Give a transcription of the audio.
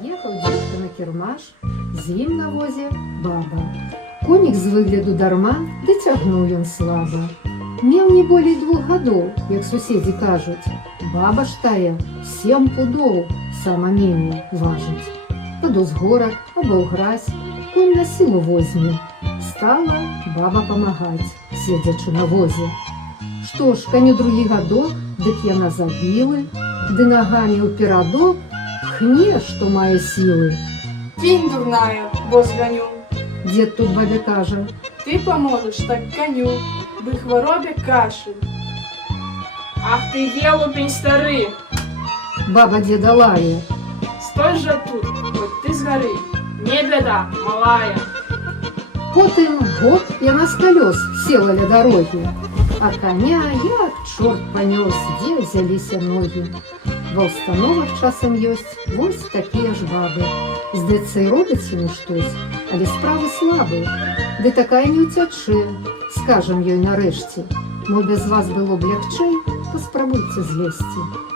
Ехаў дзедка на кірмаш, з ім на возе баба. Конік з выгляду дарма, ды цягнуў ён слаба. Меў не болей 2 гадоў, як суседзі кажуць. Баба ж тая 7 пудоў, сама меней важыць. Пад узгорак або ў гразь конь на сілу возьме. Стала баба памагаць, седзячы на возе. Што ж, каню 2 гадок, дык яна забілы, ды нагамі ў перадок пхне, што мае сілы. Кинь, дурная, бо зганю. Дзед тут бабе кажа: Ты поможешь так коню, бы хворобе кашель. Ах ты, елупень старый, баба дзеда лае. стой же тут, хоть ты с горы, не беда, малая. Потым год яна з калёс села ля дарогі, а коня як чорт панёс, дзе ўзяліся ногі. Ва ўстановах часам ёсць вось такія ж бабы. Здаецца, і робяць ім штось, але справы слабыя. Ды такая не ўцячэ, скажам ёй нарэшце: мо без вас было б лягчэй, паспрабуйце злезці.